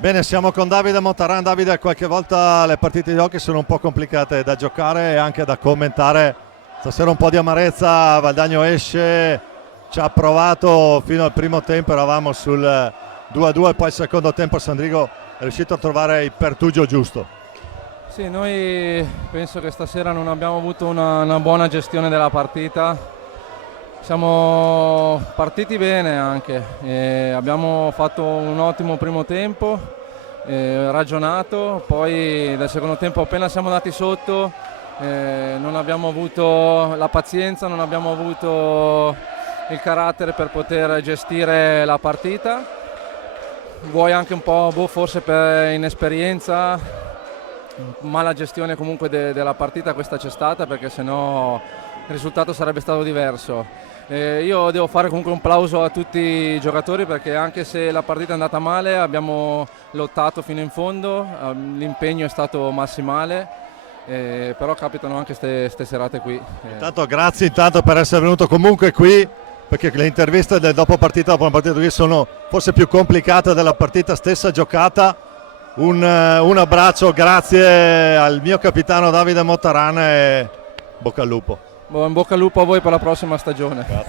Bene, siamo con Davide Montaran. Davide, qualche volta le partite di hockey sono un po' complicate da giocare e anche da commentare. Stasera un po' di amarezza, Valdagno esce, ci ha provato fino al primo tempo, eravamo sul 2-2, poi al secondo tempo Sandrigo è riuscito a trovare il pertugio giusto. Sì, noi penso che stasera non abbiamo avuto una buona gestione della partita. Siamo partiti bene anche, abbiamo fatto un ottimo primo tempo, ragionato, poi nel secondo tempo appena siamo andati sotto non abbiamo avuto la pazienza, non abbiamo avuto il carattere per poter gestire la partita. Vuoi anche un po', forse per inesperienza, mala gestione comunque della partita questa c'è stata, perché sennò il risultato sarebbe stato diverso. Io devo fare comunque un plauso a tutti i giocatori, perché anche se la partita è andata male abbiamo lottato fino in fondo, l'impegno è stato massimale, però capitano anche queste serate qui. Intanto grazie intanto per essere venuto comunque qui, perché le interviste del dopo partita qui sono forse più complicate della partita stessa giocata. Un abbraccio, grazie al mio capitano Davide Montaran e bocca al lupo. In bocca al lupo a voi per la prossima stagione. Grazie.